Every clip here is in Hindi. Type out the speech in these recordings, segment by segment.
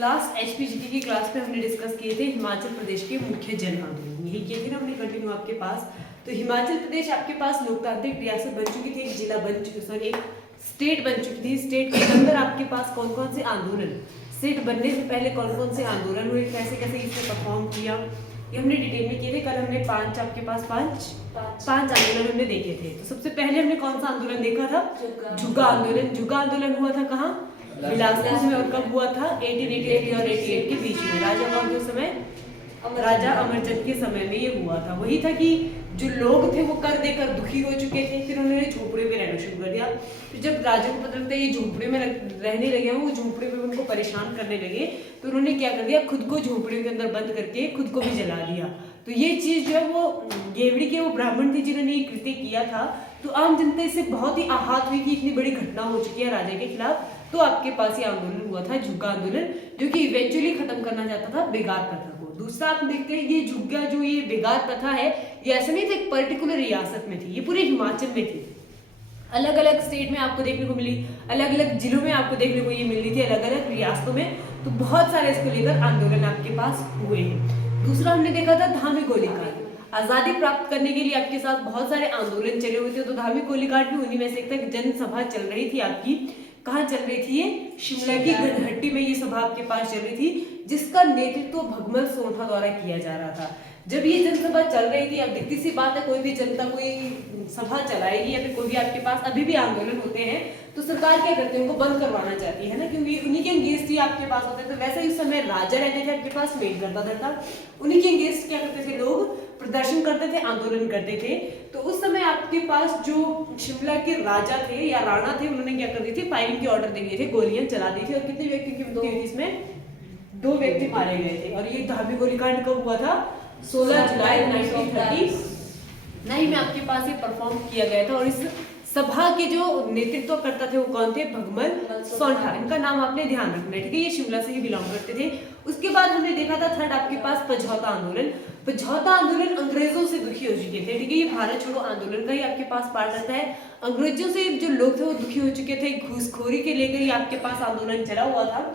लास्ट एचपीजीटी की क्लास में हमने डिस्कस किए थे हिमाचल प्रदेश के मुख्य जन आंदोलन, यही किए थे ना हमने कंटिन्यू आपके पास। तो हिमाचल प्रदेश आपके पास लोकतांत्रिक रियासत बन चुकी थी, एक जिला बन चुकी, सॉरी एक स्टेट बन चुकी थी। स्टेट के अंदर आपके पास कौन कौन से आंदोलन, स्टेट बनने से पहले कौन कौन से आंदोलन हुए, कैसे कैसे इसने परफॉर्म किया, ये हमने डिटेल में किए थे। कल हमने पांच आंदोलन हमने देखे थे। तो सबसे पहले हमने कौन सा आंदोलन देखा था? झुग्गा आंदोलन। झुग्गा आंदोलन हुआ था कहाँ? बिलासपुर में। और कब हुआ था? 1883 और 88 के बीच में, राजा कौन के समय? राजा अमरचंद के समय में ये हुआ था। वही था कि जो लोग थे वो कर देकर दुखी हो चुके थे, फिर उन्होंने झोपड़े में रहना शुरू कर दिया। फिर जब राजा को पता लगता है ये झोपड़े में रहने लगे हैं, वो झोपड़े में उनको परेशान करने लगे, तो उन्होंने क्या कर दिया, खुद को झोपड़े के अंदर बंद करके खुद को भी जला दिया। तो ये चीज जो है वो गेवड़ी के वो ब्राह्मण थे जिन्होंने ये कृत्य किया था। तो आम जनता इससे बहुत ही आहत हुई कि इतनी बड़ी घटना हो चुकी है राजा के खिलाफ। तो आपके पास ये आंदोलन हुआ था झुग्गा आंदोलन, जो कि इवेंचुअली खत्म करना चाहता था बेगार प्रथा को। दूसरा आप देखते हैं ये झुग्गा जो ये बेगार प्रथा है, ये ऐसा नहीं था एक पर्टिकुलर रियासत में थी, ये पूरे हिमाचल में थी। अलग अलग स्टेट में आपको देखने को मिली, अलग अलग जिलों में आपको देखने को ये मिल रही थी, अलग अलग रियासतों में। तो बहुत सारे इसको लेकर आंदोलन आपके पास हुए हैं। दूसरा हमने देखा था धामी गोलीकांड। आजादी प्राप्त करने के लिए आपके साथ बहुत सारे आंदोलन चले हुए थे। तो धामी गोलीकांड भी उन्हीं में से एक था। जनसभा चल रही थी आपकी, कहाँ चल रही थी? ये शिमला की गढ़हट्टी में ये सभा आपके पास चल रही थी, जिसका नेतृत्व भगमल सोंठा द्वारा किया जा रहा था। जब ये जनसभा चल रही थी, अब दिखती सी बात है, कोई भी जनता कोई सभा चलाएगी या फिर कोई भी आपके पास अभी भी आंदोलन होते हैं, तो सरकार क्या करती है, उनको बंद करवाना चाहती है ना, क्योंकि उन्हीं के अंगेस्ट ही आपके पास होते हैं। तो वैसे इस समय राजा रहते थे आपके पास, मेल करता था, उन्हीं के अंगेस्ट क्या करते थे लोग, प्रदर्शन करते थे, आंदोलन करते थे। तो उस समय आपके पास जो शिमला के राजा थे या राणा थे, उन्होंने क्या कर दी थी, फायरिंग के ऑर्डर दे दिए थे, गोलियां चला दी थी। और कितने व्यक्ति की मृत्यु हुई थी इसमें? 2 व्यक्ति मारे गए थे। और ये धामी गोलीकांड कब हुआ था? 16 जुलाई 1939 में आपके पास ये परफॉर्म किया गया था। और इस सभा के जो नेतृत्व करता थे वो कौन थे? भगमल सोंठा। इनका नाम आपने ध्यान रखना है, ठीक है, ये शिमला से ही बिलोंग करते थे। उसके बाद हमने देखा था थर्ड आपके पास पझौता आंदोलन। पझौता आंदोलन अंग्रेजों से दुखी हो चुके थे, ठीक है, ये भारत छोड़ो आंदोलन का ही आपके पास पार्ट रहता है। अंग्रेजों से जो लोग थे वो दुखी हो चुके थे, घूसखोरी के लेकर ही आपके पास आंदोलन चला हुआ था।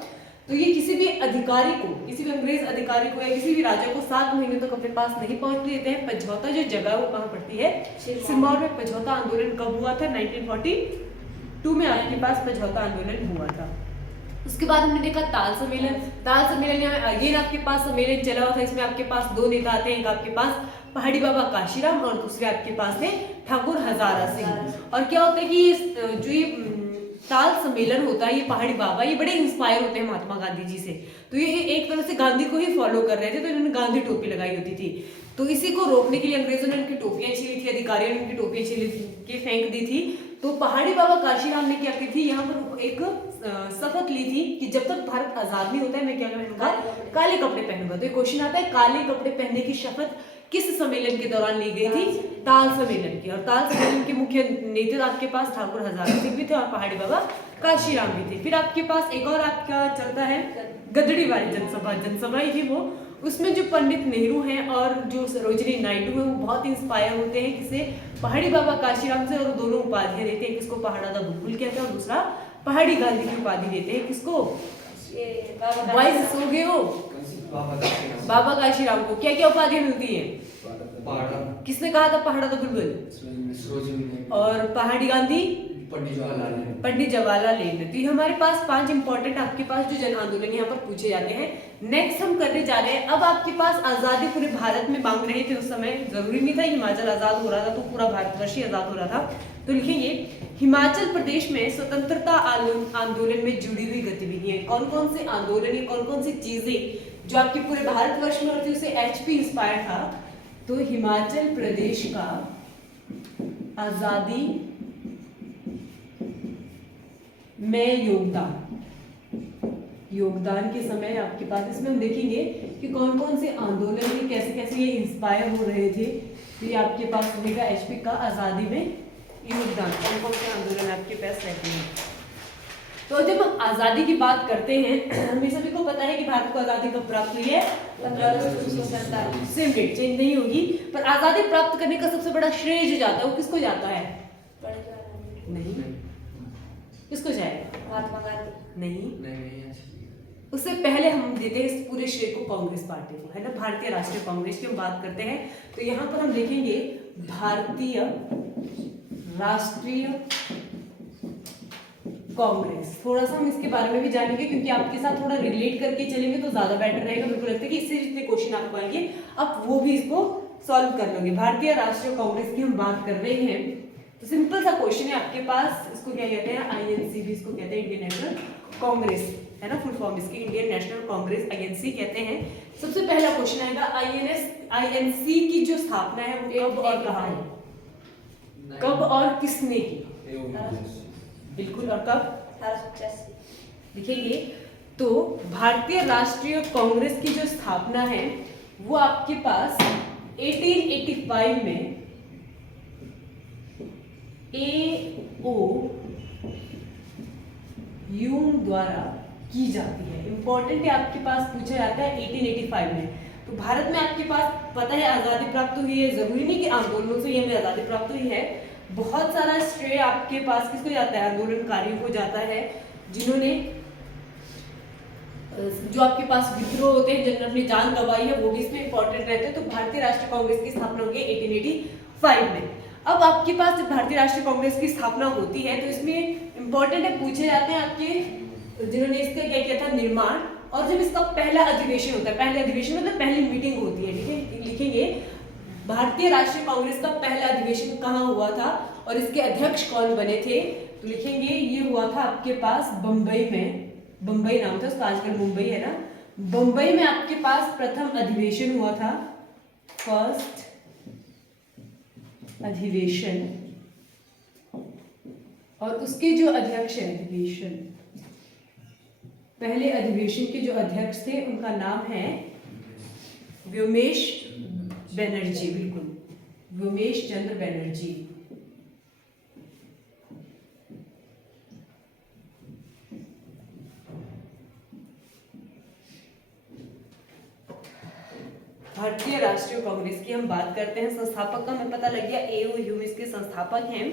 तो ये किसी भी अधिकारी को, किसी भी अंग्रेज अधिकारी को या किसी भी राजा को 7 महीने तक अपने पास नहीं पहुंचने देते हैं। पझौता जो जगह वो कहाँ पड़ती है? सिरमौर में। पझौता आंदोलन कब हुआ था? 1942 में आपके पास पझौता आंदोलन हुआ था। उसके बाद हमने देखा ताल सम्मेलन। ताल सम्मेलन में अगेन आपके पास सम्मेलन चला हुआ था। इसमें आपके पास 2 नेता आते हैं, एक आपके पास पहाड़ी बाबा काशीराम और दूसरे आपके पास थे ठाकुर हजारा सिंह। और क्या होता है कि जो ये ताल सम्मेलन होता है, ये पहाड़ी बाबा ये बड़े इंस्पायर होते हैं महात्मा गांधी जी से। तो ये एक तरह से गांधी को ही फॉलो कर रहे थे, तो इन्होंने गांधी टोपी लगाई होती थी। तो इसी को रोकने के लिए अंग्रेजों ने उनकी टोपियां छीनी थी, अधिकारियों ने उनकी टोपियां छीन के फेंक दी थी। तो पहाड़ी बाबा काशीराम ने क्या की थी, यहाँ पर एक शपथ ली थी कि जब तक भारत आजाद नहीं होता है मैं क्या पहनूंगा? काले कपड़े पहनूंगा। तो ये क्वेश्चन आता है, काले कपड़े पहनने की शपथ किस सम्मेलन के दौरान ली गई थी? ताल सम्मेलन की। और ताल सम्मेलन के मुख्य नेता आपके पास ठाकुर हजारा सिंह भी थे और पहाड़ी बाबा काशीराम भी थे। फिर आपके पास एक और आपका चलता है गदड़ी वाली जनसभा। जनसभा ही थी वो, उसमें जो पंडित नेहरू हैं और जो सरोजिनी नायडू हैं वो बहुत इंस्पायर होते हैं किसे? पहाड़ी बाबा काशीराम से। और दोनों उपाधियां देते हैं, किसको? पहाड़ा दा बुलबुल कहते हैं और दूसरा पहाड़ी गांधी की उपाधि देते हैं, किसको? वाइस सो गए हो बाबा काशीराम को। क्या क्या उपाधि मिलती है? किसने कहा था पहाड़ा दा बुलबुल? और पहाड़ी गांधी पंडित जवाहरलाल नेहरू। तो ये हमारे पास 5 इंपॉर्टेंट आपके पास जो जन आंदोलन यहाँ पर पूछे जाते हैं। नेक्स्ट हम करने जा रहे हैं, अब आपके पास आजादी पूरे भारत में मांग रहे थे। उस समय जरूरी नहीं था हिमाचल आजाद हो रहा था तो पूरा भारतवर्ष ही आजाद हो रहा था। तो लिखेंगे हिमाचल प्रदेश में स्वतंत्रता आंदोलन में जुड़ी हुई गतिविधियां, कौन कौन से आंदोलन, कौन कौन सी चीजें जो आपके पूरे भारतवर्ष में होती है, उसे एचपी इंस्पायर था। तो हिमाचल प्रदेश का आजादी में योगदान के समय आपके पास इसमें हम देखेंगे कि कौन कौन से आंदोलन में कैसे कैसे ये इंस्पायर हो रहे थे। तो ये आपके पास रहेगा एचपी का आजादी में योगदान, कौन कौन से आंदोलन आपके पास रहते हैं। तो जब हम आजादी की बात करते हैं, हमें सभी को पता है कि भारत को आजादी कब प्राप्त हुई है? 15 अगस्त 1947। सेम डेट चेंज नहीं होगी, पर आजादी प्राप्त करने का सबसे बड़ा श्रेय जो जाता है वो किसको जाता है? नहीं, किसको जाएगा? महात्मा गांधी। नहीं, उससे पहले हम देते हैं इस पूरे श्रेय को कांग्रेस पार्टी को, है ना, भारतीय राष्ट्रीय कांग्रेस की हम बात करते हैं। तो यहाँ पर हम देखेंगे भारतीय राष्ट्रीय कांग्रेस। थोड़ा सा हम इसके बारे में भी जानेंगे क्योंकि आपके साथ थोड़ा रिलेट करके चलेंगे तो ज्यादा बेटर रहेगा। मेरे को लगता है कि इससे जितने क्वेश्चन आपको आएंगे आप वो भी इसको सॉल्व कर लोगे। भारतीय राष्ट्रीय कांग्रेस की हम बात कर रहे हैं, तो सिंपल सा क्वेश्चन है आपके पास, इसको क्या कहते हैं, आईएनसी भी इसको कहते हैं, इंडियन नेशनल कांग्रेस, है ना, फुल फॉर्म इसकी इंडियन नेशनल कांग्रेस, आईएनसी कहते हैं। सबसे पहला क्वेश्चन आएगा आईएनसी की जो स्थापना है वो कब और कहाँ है, कब और किसने की, बिल्कुल, और कब, 1885। लिखेंगे। तो भारतीय राष्ट्रीय कांग्रेस की जो स्थापना है वो आपके पास 1885 में A.O. ह्यूम द्वारा की जाती है। इंपॉर्टेंट है, आपके पास पूछा जाता है 1885 में। तो भारत में आपके पास पता है आजादी प्राप्त हुई है, जरूरी नहीं कि आंदोलनों से ये हमें आजादी प्राप्त हुई है, बहुत सारा श्रेय आपके पास किसको जाता है, आंदोलनकारियों को जाता है, जिन्होंने जो आपके पास विद्रोह होते हैं, जिन्होंने अपनी जान गंवाई है, वो भी इसमें इंपॉर्टेंट रहते हैं। तो भारतीय राष्ट्रीय कांग्रेस की स्थापना होगी 1885 में। अब आपके पास जब भारतीय राष्ट्रीय कांग्रेस की स्थापना होती है तो इसमें इंपॉर्टेंट है, पूछे जाते हैं आपके जिन्होंने इसका क्या किया था निर्माण, और जब इसका पहला अधिवेशन होता है, पहले अधिवेशन मतलब पहली मीटिंग होती है, ठीक है, लिखेंगे भारतीय राष्ट्रीय कांग्रेस का पहला अधिवेशन कहाँ हुआ था और इसके अध्यक्ष कौन बने थे, तो लिखेंगे ये हुआ था आपके पास बंबई में, बंबई नाम था उसका, आजकल मुंबई है ना, बंबई में आपके पास प्रथम अधिवेशन हुआ था, फर्स्ट अधिवेशन, और उसके जो अध्यक्ष है अधिवेशन, पहले अधिवेशन के जो अध्यक्ष थे उनका नाम है व्योमेश बनर्जी, बिल्कुल, व्योमेश चंद्र बनर्जी। भारतीय राष्ट्रीय कांग्रेस की हम बात करते हैं, संस्थापक का हमें पता लग गया, A.O. ह्यूम इसके संस्थापक हैं,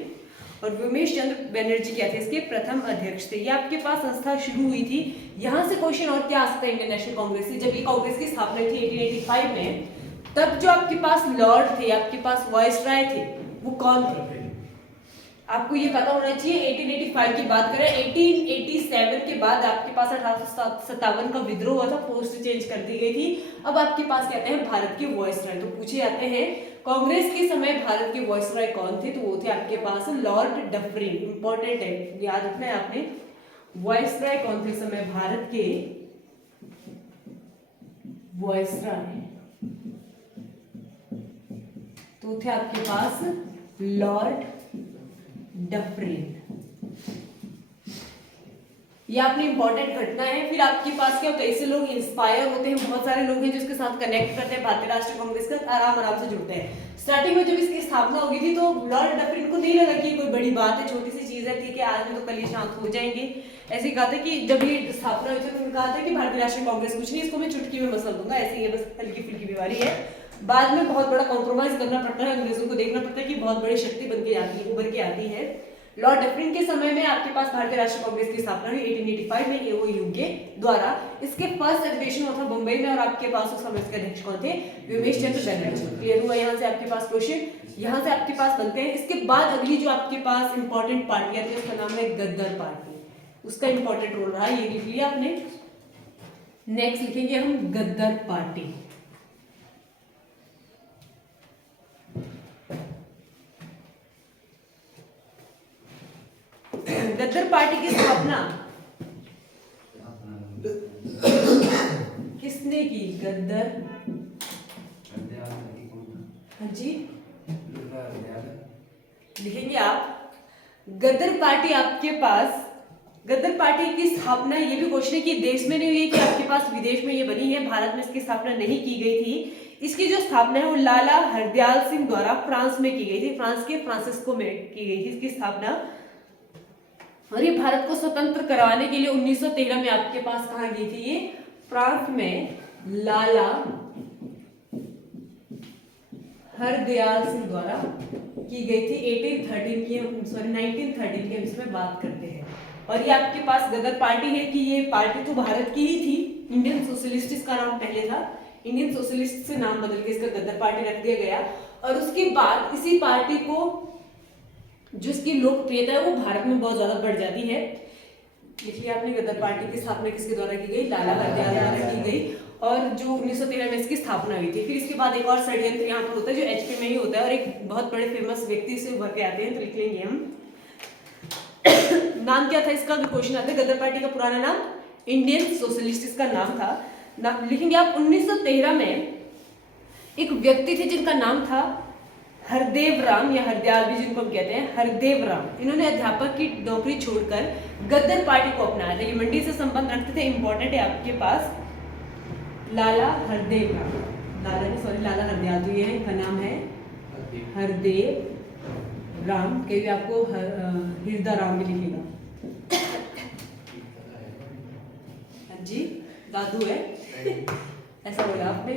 और व्योमेश चंद्र बनर्जी क्या थे, इसके प्रथम अध्यक्ष थे। ये आपके पास संस्था शुरू हुई थी। यहाँ से क्वेश्चन और क्या आ सकता है इंडियन नेशनल कांग्रेस से, जब ये कांग्रेस की स्थापना थी 1885 में, तब जो आपके पास लॉर्ड थे, आपके पास वायसराय थे, वो कौन थे, आपको ये पता होना चाहिए। 1885 की बात करें, 1887 के बाद आपके पास 1857 का विद्रोह हुआ था, पोस्ट चेंज कर दी गई थी। अब आपके पास कहते हैं भारत के वायसराय, तो पूछे जाते हैं कांग्रेस के समय भारत के वायसराय कौन थे, तो वो थे आपके पास लॉर्ड डफरिन। इंपॉर्टेंट है, याद रखना है आपने, वायसराय कौन थे समय भारत के वायसराय, तो थे आपके पास लॉर्ड डफरिन। ये आपने इंपॉर्टेंट घटना है। फिर आपके पास क्या होता है, इससे लोग इंस्पायर होते हैं, बहुत सारे लोग हैं जो इसके साथ कनेक्ट करते हैं, भारतीय राष्ट्रीय कांग्रेस का आराम से जुड़ते हैं। स्टार्टिंग में जब इसकी स्थापना होगी थी तो लॉर्ड डफरिन को नहीं लगा कि कोई बड़ी बात है, छोटी सी चीज है, ठीक है, आज में तो कल ये शांत हो जाएंगे। ऐसे कहा था कि जब ये स्थापना हुई थी तो उन्होंने कहा था कि भारतीय राष्ट्रीय कांग्रेस कुछ नहीं, इसको मैं चुटकी में मसल दूंगा, ऐसे ये बस हल्की फुल्की बीमारी है। बाद में बहुत बड़ा कॉम्प्रोमाइज करना पड़ता है, अंग्रेजों को देखना पड़ता है कि बहुत बड़ी शक्ति बन के आती है, उभर के आती है। लॉर्ड डफरिन के समय में आपके पास भारतीय राष्ट्रीय कांग्रेस की स्थापना हुई 1885 में A.O. ह्यूम के द्वारा। इसके फर्स्ट अधिवेशन हुआ था मुंबई में, और आपके पास उस समय इसके अध्यक्ष कौन थे, व्योमेश चंद्र बनर्जी। क्लियर हुआ यहाँ से आपके पास क्वेश्चन, यहाँ से आपके पास बनते हैं। इसके बाद अगली जो आपके पास इंपॉर्टेंट पार्टी आती है उसका नाम है गद्दर पार्टी, उसका इंपॉर्टेंट रोल रहा, ये लिख लिया आपने। नेक्स्ट लिखेंगे हम गद्दर पार्टी। गद्दर पार्टी की स्थापना किसने की, गद्दर, हाँ जी लिखेंगे आप। गद्दर पार्टी आपके पास, गद्दर पार्टी की स्थापना, ये भी क्वेश्चन है कि देश में नहीं हुई है कि आपके पास विदेश में ये बनी है, भारत में इसकी स्थापना नहीं की गई थी। इसकी जो स्थापना है वो लाला हरदयाल सिंह द्वारा फ्रांस में की गई थी, फ्रांस के फ्रांसिस्को में की गई थी इसकी स्थापना। और ये भारत को स्वतंत्र करवाने के लिए 1913 में आपके पास कहाँ गई थी, ये फ्रांस में लाला हरदयाल सिंह द्वारा की गई थी। 1913 की हम इसमें बात करते हैं। और ये आपके पास गदर पार्टी है कि ये पार्टी तो भारत की ही थी, इंडियन सोशलिस्ट इसका नाम पहले था, इंडियन सोशलिस्ट से नाम बदल के इसका गदर पार्टी रख दिया गया। और उसके बाद इसी पार्टी को जो इसकी लोकप्रियता है वो भारत में बहुत ज्यादा बढ़ जाती है। इसलिए आपने गदर पार्टी की स्थापना किसके द्वारा की गई? लाला हरदयाल द्वारा की गई, और जो 1913 में इसकी स्थापना हुई थी। फिर इसके बाद एक और षड्यंत्र यहाँ पर होता है जो एचपी में ही होता है, और एक बहुत बड़े फेमस व्यक्ति से उभर के आते हैं, तो लिख लेंगे हम। नाम क्या था इसका? अगर क्वेश्चन आता है, गदर पार्टी का पुराना नाम इंडियन सोशलिस्ट इसका नाम था। नाम लिखेंगे आप। 1913 में एक व्यक्ति थे जिनका नाम था हरदेव राम, या हरदयाल भी जिनको हम कहते हैं, हरदेव राम। इन्होंने अध्यापक की नौकरी छोड़कर गदर पार्टी को अपनाया था। ये मंडी से संबंध रखते थे, इंपॉर्टेंट है आपके पास। लाला हरदेव राम, लाला हरदयाल, तो ये है, इनका नाम है हरदेव राम। कहीं भी आपको हिरदा राम भी लिखेगा जी, दादू है ऐसा बोला आपने।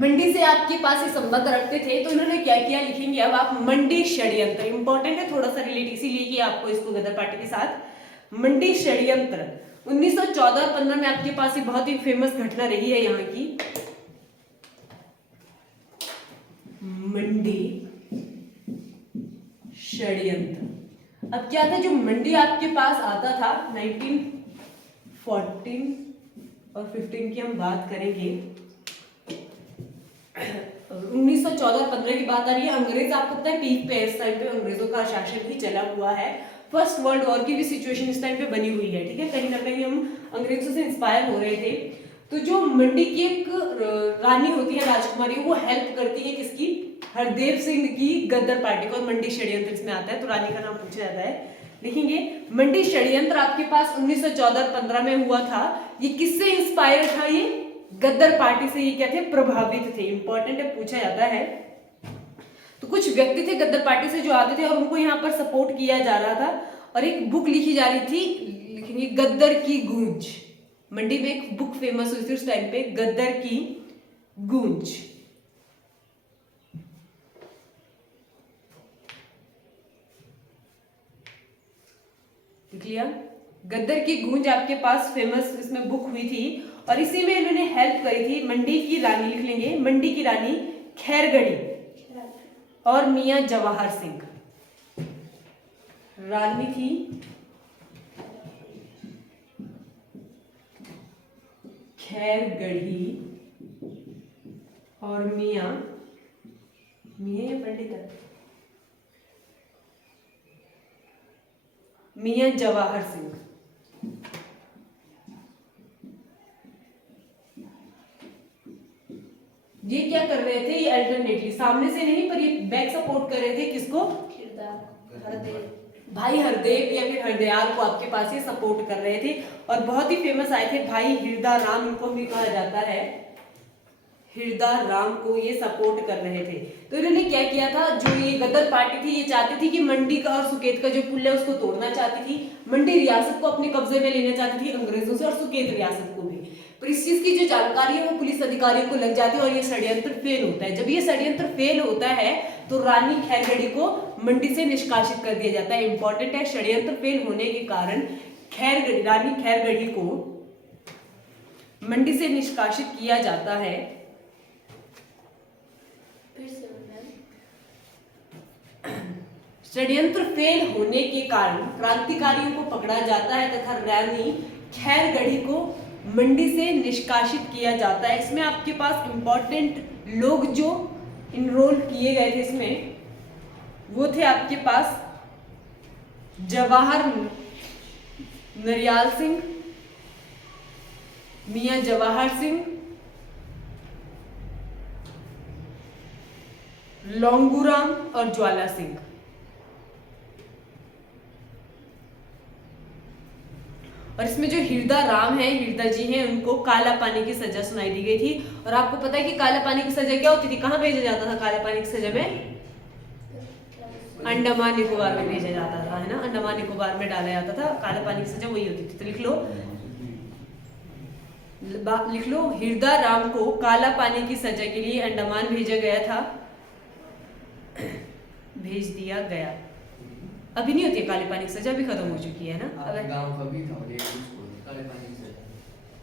मंडी से आपके पास ये संबंध रखते थे, तो इन्होंने क्या किया? लिखेंगे अब आप मंडी षड्यंत्र। इंपॉर्टेंट है, थोड़ा सा रिलेट इसीलिए कि आपको इसको गदर पार्टी के साथ। मंडी षड्यंत्र 1914-15 में आपके पास ये बहुत ही फेमस घटना रही है यहाँ की। मंडी षड्यंत्र। अब क्या था, जो मंडी आपके पास आता था 1914 और 15 की हम बात करेंगे। 1914-15 की बात आ रही है। अंग्रेज आपको पता है पीक पे, इस टाइम पे अंग्रेजों का शासन ही चला हुआ है। फर्स्ट वर्ल्ड वॉर की भी सिचुएशन इस टाइम पे बनी हुई है, ठीक है। कहीं ना कहीं हम अंग्रेजों से इंस्पायर हो रहे थे। तो जो मंडी की एक रानी होती है, राजकुमारी, वो हेल्प करती है किसकी? हरदेव सिंह की गदर पार्टी को। और मंडी षड्यंत्र इसमें आता है, तो रानी का नाम पूछा जाता है। लिखेंगे मंडी षड्यंत्र आपके पास 1914-15 में हुआ था। ये किससे इंस्पायर था? ये गदर पार्टी से ये क्या थे? प्रभावित थे। इंपॉर्टेंट है, पूछा जाता है। तो कुछ व्यक्ति थे गदर पार्टी से जो आते थे और उनको यहाँ पर सपोर्ट किया जा रहा था, और एक बुक लिखी जा रही थी, लिखेंगे गदर की गूंज। मंडी में एक बुक फेमस हुई थी उस टाइम पे, गदर की गूंज। लिख लिया? गदर की गूंज आपके पास फेमस इसमें बुक हुई थी, और इसी में इन्होंने हेल्प करी थी मंडी की रानी, लिख लेंगे मंडी की रानी खैरगढ़ी और मियां जवाहर सिंह। रानी थी खैरगढ़ी और मियां या पंडित, मियां जवाहर सिंह। ये क्या कर रहे थे? ये अल्टरनेटली, सामने से नहीं पर ये बैक सपोर्ट कर रहे थे किसको? हरदेव, भाई हरदेव या फिर हरदयाल को आपके पास ये सपोर्ट कर रहे थे। और बहुत ही फेमस आए थे भाई हिरदा राम, इनको भी कहा जाता है। हिरदा राम को ये सपोर्ट कर रहे थे। तो इन्होंने क्या किया था? जो ये गदर पार्टी थी, ये चाहती थी कि मंडी का और सुकेत का जो पुल है उसको तोड़ना चाहती थी। मंडी रियासत को अपने कब्जे में लेना चाहती थी अंग्रेजों से, और सुकेत रियासत को भी। पर इस चीज की जो जानकारी है वो पुलिस अधिकारियों को लग जाती है, और ये षड्यंत्र फेल होता है। जब ये षड्यंत्र फेल होता है तो रानी खैरगढ़ी को मंडी से निष्कासित कर दिया जाता है। इंपॉर्टेंट है, षड्यंत्र फेल होने के कारण रानी खैरगढ़ी को मंडी से निष्कासित किया जाता है। षड्यंत्र फेल होने के कारण क्रांतिकारियों को पकड़ा जाता है तथा रानी खैरगढ़ी को मंडी से निष्कासित किया जाता है। इसमें आपके पास इंपॉर्टेंट लोग जो इनरोल किए गए थे इसमें, वो थे आपके पास जवाहर नरियाल सिंह, मियां जवाहर सिंह, लोंगूराम और ज्वाला सिंह। और इसमें जो हिरदा राम है, हिरदा जी हैं, उनको काला पानी की सजा सुनाई दी गई थी। और आपको पता है कि काला पानी की सजा क्या होती थी? कहाँ भेजा जाता था काला पानी की सजा में? अंडमान निकोबार में भेजा जाता था, है ना। अंडमान निकोबार में डाला जाता था, काला पानी की सजा वही होती थी। तो लिख लो हिरदा राम को काला पानी की सजा के लिए अंडमान भेजा गया था, भेज दिया गया। अभी नहीं होती है काले पानी की सजा, भी खत्म हो चुकी है ना। आपके अगर गांव का भी था मुझे स्कूल काले पानी की सजा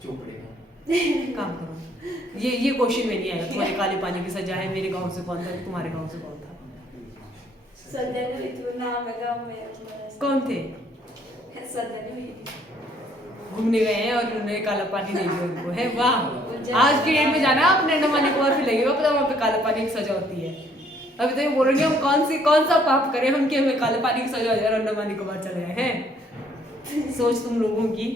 चोपड़े का। काम करो, ये क्वेश्चन में नहीं आएगा तुम्हारे काले पानी की सजा है, मेरे गांव से कौन था, तुम्हारे गांव से कौन था, सजा नहीं हुई थी, नाम है गाँव में तुम्हारा। कौन थे? सजा नहीं हुई थी। घूमने गए हैं और उन्होंने काला पानी दे दिया उनको, है वाह। आज के डेट में जाना अपने अंडमान निकोबार फिर लगेगा पता वहाँ पे काले पानी की सजा होती है। अभी तो ये बोलेंगे हम कौन सा पाप करें हम कि हमें काले पानी की सजा हो जाए और अंडमान निकोबार चले गए हैं। सोच तुम लोगों की।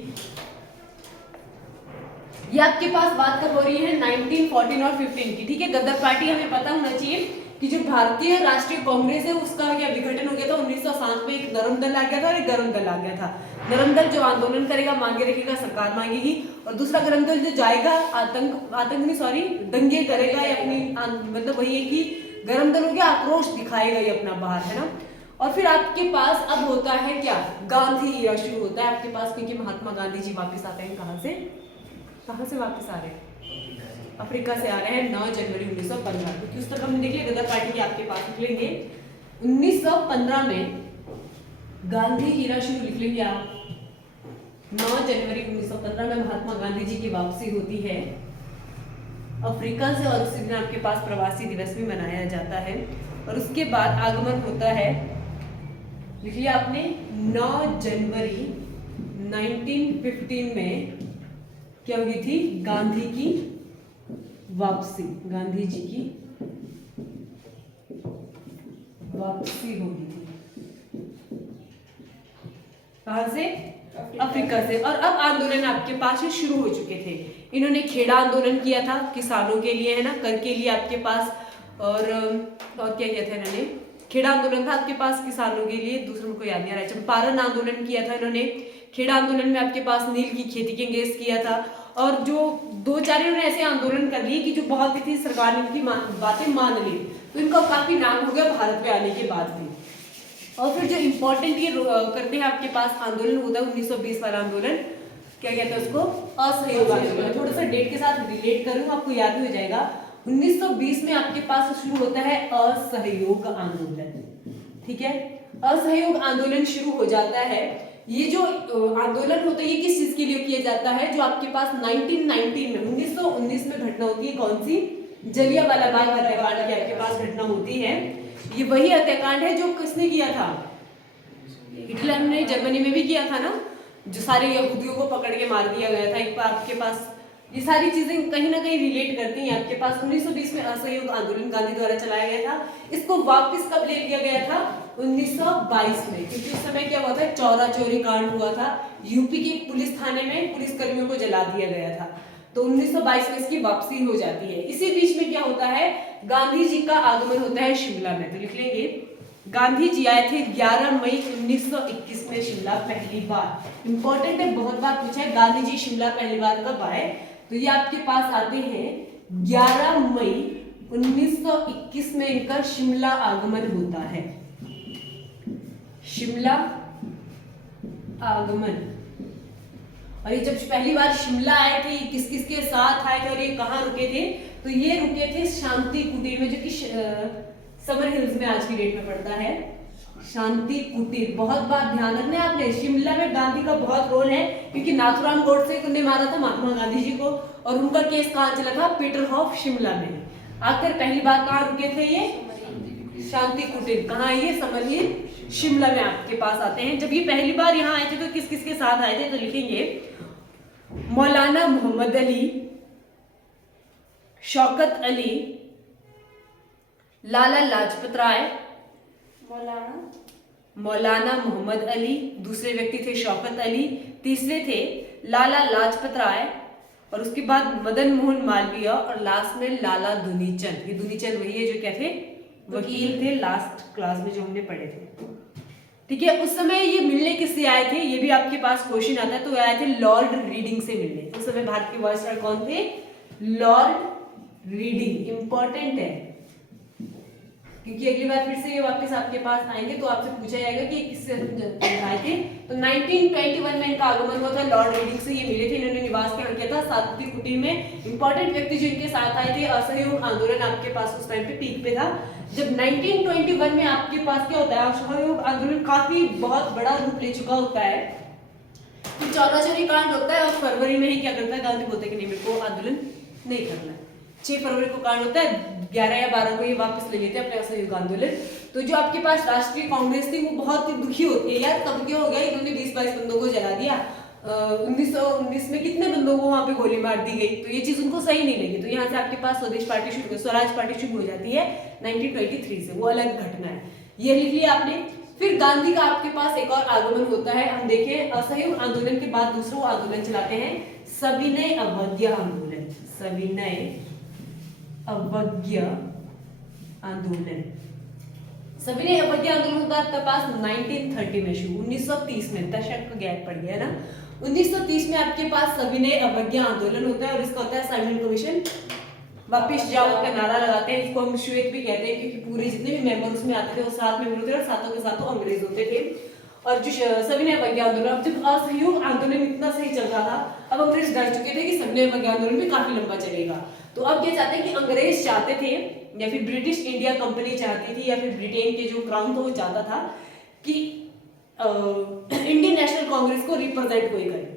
ये आपके पास बात कब हो रही है 1914 और 15 की, ठीक है। गदर पार्टी हमें पता होना चाहिए कि जो भारतीय राष्ट्रीय कांग्रेस है उसका क्या विघटन हो गया था 1907 में। एक नरम दल आ गया था और एक गरम दल आ गया था। नरम दल जो आंदोलन करेगा, मांगे रखेगा, सरकार मांगेगी, और दूसरा गरम दल जो जाएगा दंगे करेगा या अपनी मतलब वही है कि गरम दल हो गया आक्रोश दिखाएगा ये अपना बाहर, है ना। और फिर आपके पास अब होता है क्या, गांधी ईरा शुरू होता है आपके पास, क्योंकि महात्मा गांधी जी वापस आते हैं कहाँ से वापस आ रहे हैं? अफ्रीका से आ रहे हैं 9 जनवरी 1915 को। क्योंकि उस तरफ हम देखिए गदर पार्टी के आपके पास निकलेंगे 1915 में गांधी ईरा शुरू लिख लेंगे आप। 9 जनवरी 1915 में महात्मा गांधी जी की वापसी होती है अफ्रीका से, और उसी दिन आपके पास प्रवासी दिवस भी मनाया जाता है। और उसके बाद आगमन होता है, लिख लिया आपने, 9 जनवरी 1915 में क्या हुई थी, गांधी की वापसी, गांधी जी की वापसी होगी थी। कहां से? अफ्रीका से। और अब आंदोलन आपके पास ही शुरू हो चुके थे। इन्होंने खेड़ा आंदोलन किया था किसानों के लिए, है ना, कर के लिए आपके पास, और क्या किया था इन्होंने, खेड़ा आंदोलन था आपके पास किसानों के लिए, दूसरों को याद नहीं आ रहा है। चंपारण आंदोलन किया था इन्होंने। खेड़ा आंदोलन में आपके पास नील की खेती के अगेंस्ट किया था, और जो 2-4 इन्होंने ऐसे आंदोलन कर लिए कि जो बहुत थी सरकार ने इनकी बातें मान ली, तो इनका काफी नाम हो गया भारत पे आने के बाद भी। और फिर जो इम्पोर्टेंट ये करते हैं आपके पास आंदोलन होता है 1920 वाला आंदोलन, क्या कहते हैं उसको, असहयोग आंदोलन। थोड़ा सा डेट के साथ रिलेट करूँ आपको याद भी हो जाएगा। 1920 में आपके पास शुरू होता है असहयोग आंदोलन, ठीक है। असहयोग आंदोलन शुरू हो जाता है। ये जो आंदोलन होता है ये किस चीज के लिए किया जाता है, जो आपके पास 1919 में घटना होती है, कौन सी, जलियांवाला बाग हत्याकांड की आपके पास घटना होती है। ये वही हत्याकांड है जो किसने किया था, हिटलर ने जर्मनी में भी किया था ना, जो सारे यहूदियों को पकड़ के मार दिया गया था। एक बार आपके पास ये सारी चीजें कहीं ना कहीं रिलेट करती हैं। आपके पास 1920 में असहयोग आंदोलन गांधी द्वारा चलाया गया था। इसको वापस कब ले लिया गया था, 1922 में, क्योंकि उस समय क्या हुआ था, चौरा चोरी कांड हुआ था। यूपी के पुलिस थाने में पुलिस कर्मियों को जला दिया गया था। तो 1922 में इसकी वापसी हो जाती है। इसी बीच में क्या होता है, गांधी जी का आगमन होता है शिमला में। तो लिख लेंगे, गांधी जी आए थे 11 मई 1921 में शिमला पहली बार। इंपॉर्टेंट है, बहुत बार पूछा है गांधी जी शिमला पहली बार कब आए, तो ये आपके पास आते हैं 11 मई 1921 में इनका शिमला आगमन होता है। शिमला आगमन। और ये जब पहली बार शिमला आए थे, किस किस के साथ आए थे और ये कहाँ रुके थे, तो ये रुके थे शांति कुटीर में, जो कि समर हिल्स में आज की डेट में पड़ता है, शांति कुटीर। बहुत बात ध्यान रखना है आपने, शिमला में गांधी का बहुत रोल है, क्योंकि नाथुराम गोडसे ने मारा था महात्मा गांधी जी को, और उनका केस कहाँ चला था, पीटरहॉफ शिमला में। आखिर पहली बार कहाँ रुके थे ये, शांति कुटीर। कहाँ है ये, समर हिल शिमला में आपके पास आते हैं। जब ये पहली बार यहाँ आए थे तो किस किस के साथ आए थे, तो लिखेंगे मौलाना मोहम्मद अली, शौकत अली, लाला लाजपत राय, मौलाना मोहम्मद अली, दूसरे व्यक्ति थे शौकत अली, तीसरे थे लाला लाजपत राय, और उसके बाद मदन मोहन मालवीय, और लास्ट में लाला दुनीचंद। ये दुनीचंद वही है जो क्या थे, वकील थे, लास्ट क्लास में जो हमने पढ़े थे, ठीक है। उस समय ये मिलने किससे आए थे, ये भी आपके पास क्वेश्चन आता है। तो आए थे लॉर्ड रीडिंग से मिलने। उस समय भारत के वायसराय कौन थे, लॉर्ड रीडिंग। इंपॉर्टेंट है, क्योंकि अगली बार फिर से ये वापस आपके पास आएंगे तो आपसे पूछा जाएगा कि किससे आए थे। तो 1921 में इनका आगमन हुआ था, लॉर्ड रीडिंग से ये मिले थे, इन्होंने निवास ग्रहण किया था सातवीं कुटीर में। इंपॉर्टेंट व्यक्ति जो इनके साथ आए थे, असहयोग आंदोलन आपके पास उस टाइम पे पीक पे था। जब 1921 में आपके पास क्या होता है, असहयोग आंदोलन काफी बहुत बड़ा रूप ले चुका होता है, तो चौराचौरी कांड होता है और फरवरी में ही क्या करता है गांधी बोलते कि नहीं मेरे को आंदोलन नहीं करना है। 6 फरवरी को कांड होता है, 11 या 12 को ये वापस ले लेते हैं अपने असहयोग आंदोलन। तो जो आपके पास राष्ट्रीय कांग्रेस थी वो बहुत दुखी होती है, यार कब क्या हो गया, इन्होंने 20-22 बंदों को जला दिया, 1919 में कितने बंदों को वहां पे गोली मार दी गई, तो ये चीज उनको सही नहीं लगी। तो यहाँ से आपके पास स्वदेश पार्टी शुरू, स्वराज पार्टी शुरू हो जाती है 1923 से, वो अलग घटना है, ये लिख लिया आपने। फिर गांधी का आपके पास एक और आगमन होता है, हम देखें असहयोग आंदोलन के बाद दूसरा आंदोलन चलाते हैं सविनय अवज्ञा आंदोलन। सविनय अवज्ञा आंदोलन, सविनय अवज्ञा आंदोलन होता है आपके पास 1930 में शुरू, 1930 में, दशक का गैप पड़ गया ना। 1930 में आपके पास सविनय अवज्ञा आंदोलन होता है और इसका होता है साइमन कमीशन वापिस जाओ का नारा लगाते हैं। इसको हम श्वेत भी कहते हैं क्योंकि पूरे जितने भी मेंबर उसमें आते थे वो 7 मेंबर होते थे और सातों के सातों अंग्रेज होते थे। और जो सविनय अवज्ञा आंदोलन, अब जब असहयोग आंदोलन इतना सही चल रहा था, अब अंग्रेज डर चुके थे कि सविनय अवज्ञा आंदोलन भी काफी लंबा चलेगा। तो अब ये चाहते हैं कि अंग्रेज चाहते थे या फिर ब्रिटिश इंडिया कंपनी चाहती थी या फिर ब्रिटेन के जो क्राउन था वो चाहता था कि इंडियन नेशनल कांग्रेस को रिप्रेजेंट कोई करे।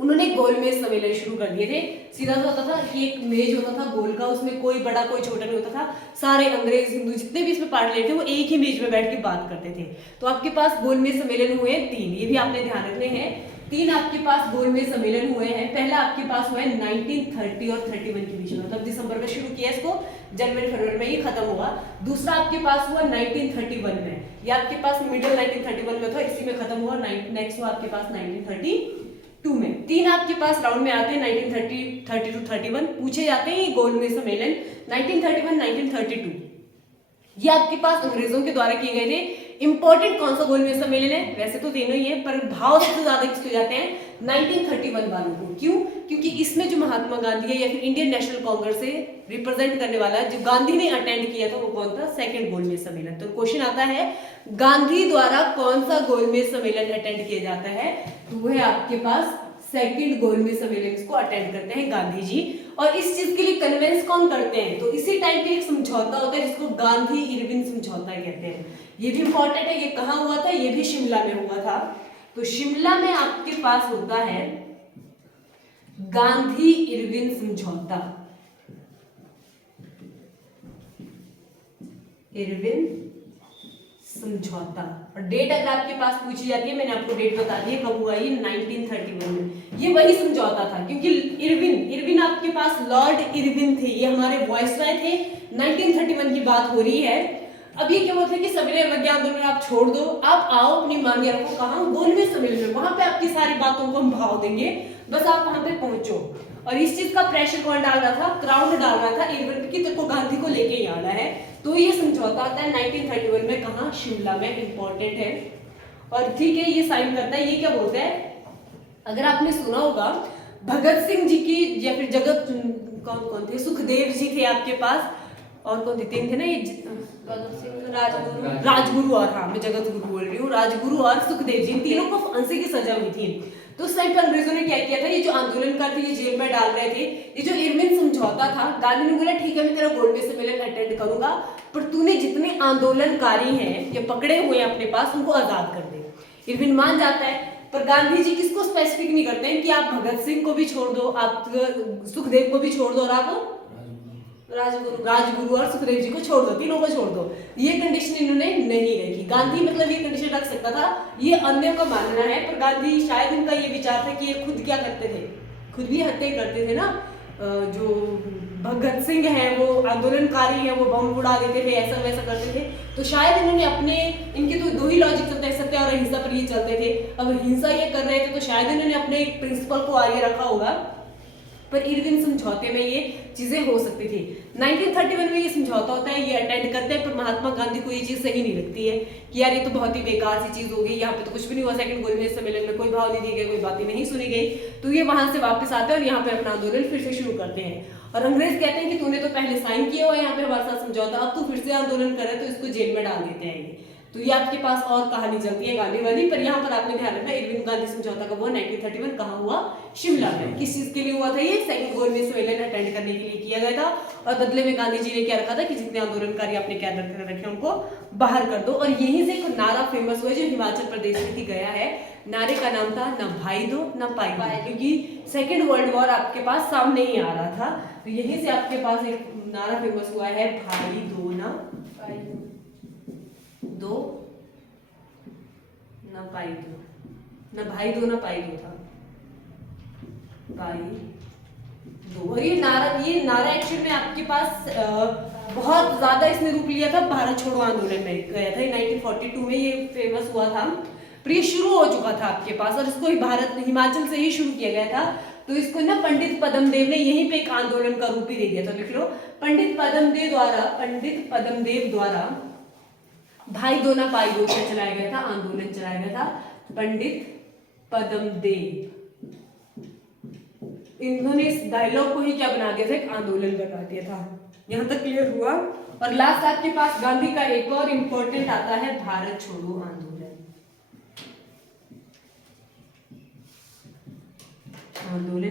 उन्होंने गोलमेज सम्मेलन शुरू कर दिए थे। सीधा सा होता था कि एक मेज होता था गोल का, उसमें कोई बड़ा कोई छोटा नहीं होता था, सारे अंग्रेज हिंदू जितने भी इसमें पार्ट लेते थे वो एक ही मेज में बैठ के बात करते थे। तो आपके पास गोलमेज सम्मेलन हुए 3, ये भी आपने ध्यान रखने हैं। 3 आपके पास गोलमेज सम्मेलन हुए हैं। पहला आपके पास हुआ है 1930 और 31 के बीच में, मतलब दिसंबर में शुरू किया इसको, जनवरी फरवरी में ये खत्म हुआ। दूसरा आपके पास हुआ 1931 में, ये आपके पास मिडिल 1931 में था, इसी में खत्म हुआ। नेक्स्ट हुआ आपके पास 1932 में। 3 आपके पास राउंड में आते हैं 1930, 32, 31 पूछे जाते हैं। ये गोलमेज सम्मेलन 1931, 1932 ये आपके पास अंग्रेजों के द्वारा किए गए थे। इंपॉर्टेंट कौन सा गोलमेज सम्मेलन है, वैसे तो तीनों ही है पर भाव सबसे ज्यादा किसको जाते हैं 1931 वालों को। क्यों? क्योंकि इसमें जो महात्मा गांधी है या फिर इंडियन नेशनल कांग्रेस से रिप्रेजेंट करने वाला जो गांधी ने अटेंड किया था वो कौन था, सेकंड गोलमेज सम्मेलन। तो क्वेश्चन आता है गांधी द्वारा कौन सा गोलमेज सम्मेलन अटेंड किया जाता है, तो वो है आपके पास सेकंड गोलमेज सम्मेलन को अटेंड करते हैं गांधी जी। और इस चीज के लिए कन्वेंस कौन करते हैं, तो इसी टाइम पे एक समझौता होता है जिसको गांधी इरविन समझौता कहते हैं। ये भी इंपॉर्टेंट है, ये कहाँ हुआ था, ये भी शिमला में हुआ था। तो शिमला में आपके पास होता है गांधी इरविन समझौता, इरविन समझौता। और डेट अगर आपके पास पूछी जाती है, मैंने आपको डेट बता दी है कब हुआ ये 1931 में। ये वही समझौता था क्योंकि इरविन आपके पास लॉर्ड इरविन थे, ये हमारे वॉइसरॉय थे। 1931 की बात हो रही है। अब ये क्या बोलते हैं कि सविनय अवज्ञा आंदोलन आप छोड़ दो, आप आओ अपनी मांगे रखो कहाँ, गोलमेज सम्मेलन में, वहां पे आपकी सारी बातों को हम भाव देंगे, बस आप वहां पे पहुंचो। और इस चीज का प्रेशर कौन डाल रहा था, क्राउन डाल रहा था इरविन पे कि तेरे को गांधी को लेके ही आना है। तो ये समझौता आता है 1931 में, कहाँ, शिमला में। इंपॉर्टेंट है। और ठीक है, ये साइन करता है, ये क्या बोलता है, अगर आपने सुना होगा भगत सिंह जी की या फिर जगत कौन थे, सुखदेव जी थे आपके पास, और कौन थे, 3 थे ना, ये राजगुरु और, हाँ मैं जगत गुरु बोल रही हूँ, राजगुरु और सुखदेव जी, इन तीनों को फांसी की सजा हुई थी। तो उस टाइम पर अंग्रेजों ने क्या किया था, ये जो आंदोलनकार थे ये जेल में डाल रहे थे। ये जो इरविन समझौता था, गांधी ने बोला ठीक है मैं तेरा गोलमेज सम्मेलन अटेंड करूंगा, पर तूने जितने आंदोलनकारी हैं या पकड़े हुए हैं अपने पास उनको आजाद कर दे। इरविन मान जाता है, पर गांधी जी किसको स्पेसिफिक नहीं करते हैं कि आप भगत सिंह को भी छोड़ दो, आप सुखदेव को भी छोड़ दो और आप राजगुरु और सुखदेव जी को छोड़ दो, तीनों को छोड़ दो। ये कंडीशन इन्होंने नहीं रखी। गांधी मतलब ये कंडीशन रख सकता था, ये अन्य का मानना है, पर गांधी शायद इनका ये विचार था कि ये खुद क्या करते थे, खुद भी हत्या करते थे ना। जो भगत सिंह है वो आंदोलनकारी है, वो बम उड़ा देते थे, ऐसा वैसा करते थे। तो शायद इन्होंने अपने, इनके तो 2 ही लॉजिक चलते हैं, सत्य और अहिंसा पर ये चलते थे। अब हिंसा ये कर रहे थे तो शायद इन्होंने अपने एक प्रिंसिपल को आगे रखा होगा, पर इरविन समझौते में ये चीजें हो सकती थी। 1931 में ये समझौता होता है, ये अटेंड करते हैं, पर महात्मा गांधी को ये चीज सही नहीं लगती है कि यार ये तो बहुत ही बेकार सी चीज होगी, यहाँ पे तो कुछ भी नहीं हुआ, सेकंड गोलमेज सम्मेलन में कोई भाव नहीं दिए गए, कोई बातें नहीं सुनी गई। तो ये वहां से वापस आते हैं और यहाँ पे अपना आंदोलन फिर से शुरू करते हैं। और अंग्रेज कहते हैं कि तूने तो पहले साइन किया हुआ यहाँ पे हमारे साथ समझौता, अब तू फिर से आंदोलन करे तो इसको जेल में डाल देते हैं। तो ये आपके पास और कहानी चलती है गांधी वाली, पर यहाँ पर आपने ध्यान रखना इरविन गांधी समझौता कब हुआ, 1931 कहाँ हुआ, शिमला में। किस चीज के लिए हुआ था ये, सेकंड गोलमेज सम्मेलन अटेंड करने के लिए किया गया था। और बदले में गांधी जी ने क्या रखा था कि जितने आंदोलनकारी अपने कैद रखे उनको बाहर कर दो। और यहीं से एक नारा फेमस हुआ जो हिमाचल प्रदेश में ही गया है। नारे का नाम था न भाई दो न पाई दो, क्योंकि सेकेंड वर्ल्ड वॉर आपके पास सामने ही आ रहा था। तो यहीं से आपके पास एक नारा फेमस हुआ है, भाई दो न पाई दो न पाई दो, न भाई दो न पाई दो था, पाई दो। और ये नारा एक्चुअल में आपके पास बहुत ज्यादा इसने रूप लिया था भारत छोड़ो आंदोलन में गया था 1942 में, ये फेमस हुआ था। पर ये शुरू हो चुका था आपके पास और इसको भारत हिमाचल से ही शुरू किया गया था। तो इसको ना पंडित पद्मदेव ने यहीं पे एक आंदोलन का रूप ही दे दिया था। लिख लो, पंडित पद्मदेव द्वारा भाई दो ना पाई दो क्या चलाया गया था, आंदोलन चलाया गया था। पंडित पद्मदेव, इन्होंने इस डायलॉग को ही क्या बना दिया था, एक आंदोलन बना दिया था। यहाँ तक क्लियर हुआ। और लास्ट आपके पास गांधी का एक और इंपॉर्टेंट आता है, भारत छोड़ो आंदोलन।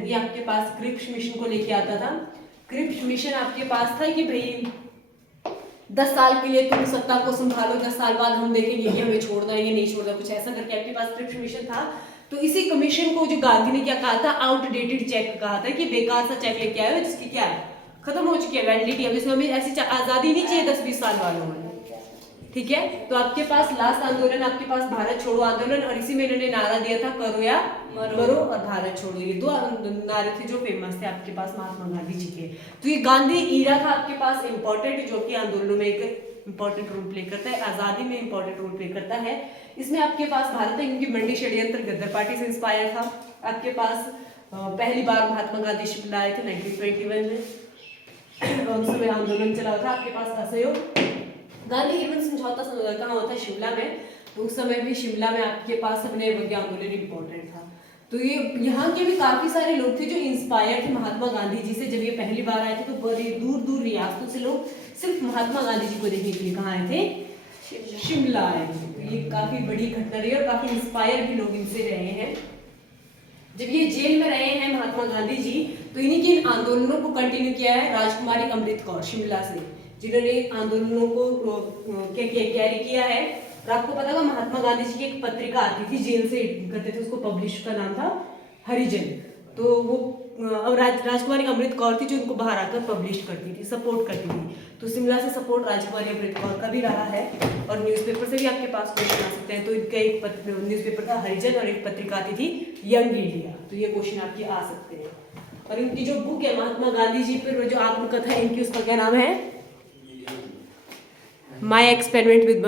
ये आपके पास क्रिप्स मिशन को लेके आता था। क्रिप्स मिशन आपके पास था कि भाई 10 साल के लिए तुम सत्ता को संभालो, 10 साल बाद हम देखेंगे कि हमें छोड़ना है ये नहीं छोड़ना, कुछ ऐसा करके आपके पास क्रिप्स मिशन था। तो इसी कमीशन को जो गांधी ने क्या कहा था, आउटडेटेड चेक कहा था कि बेकार सा चेक लेके आए हो जिसकी क्या है, खत्म हो चुकी है वैलिडिटी, अब इसमें हमें ऐसी आजादी नहीं चाहिए 10-20 साल वालों में। ठीक है, तो आपके पास लास्ट आंदोलन आपके पास भारत छोड़ो आंदोलन, और इसी में इन्होंने नारा दिया था करो या मरो और भारत छोड़ो। ये दो नारे थे जो फेमस थे आपके पास महात्मा गांधी जी के। तो ये गांधी ईरा था आपके पास इंपॉर्टेंट, जो कि आंदोलनों में एक इंपॉर्टेंट रोल प्ले करता है, आजादी में इंपॉर्टेंट रोल प्ले करता है। इसमें आपके पास भारत है क्योंकि मंडी षड्यंत्र गद्दार पार्टी से इंस्पायर था। आपके पास पहली बार महात्मा गांधी शिमला आए थे 1921 में, उस समय आंदोलन चला था। आपके पास असहयोग गांधी इरविन समझौता कहाँ होता है, शिमला में। तो उस समय भी शिमला में आपके पास अपने आंदोलन इंपॉर्टेंट था। तो ये यहाँ के भी काफी सारे लोग थे जो इंस्पायर थे महात्मा गांधी जी से। जब ये पहली बार आए थे तो बड़े दूर दूर रियासतों से लोग सिर्फ महात्मा गांधी जी को देखने के लिए कहाँ आए थे, शिमला आए थे। तो ये काफी बड़ी घटना रही और काफी इंस्पायर भी लोग इनसे रहे हैं। जब ये जेल में रहे हैं महात्मा गांधी जी, तो इन्हीं के आंदोलनों को कंटिन्यू किया है राजकुमारी अमृत कौर शिमला से, जिन्होंने आंदोलनों को कैरी किया है। और आपको पता होगा महात्मा गांधी जी की एक पत्रिका आती थी, जेल से करते थे उसको, पब्लिश का नाम था हरिजन। तो वो राजकुमारी अमृत कौर थी जो उनको बाहर आकर पब्लिश करती थी, सपोर्ट करती थी। तो शिमला से सपोर्ट राजकुमारी अमृत कौर का भी रहा है। और न्यूज़पेपर से भी आपके पास क्वेश्चन आ सकते हैं। तो इनका एक न्यूज़पेपर था हरिजन और एक पत्रिका आती थी यंग इंडिया। तो ये क्वेश्चन आपके आ सकते हैं। और इनकी जो बुक है महात्मा गांधी जी पर जो आत्मकथा है इनकी, उसका क्या नाम है, माई एक्सपेरिमेंट विद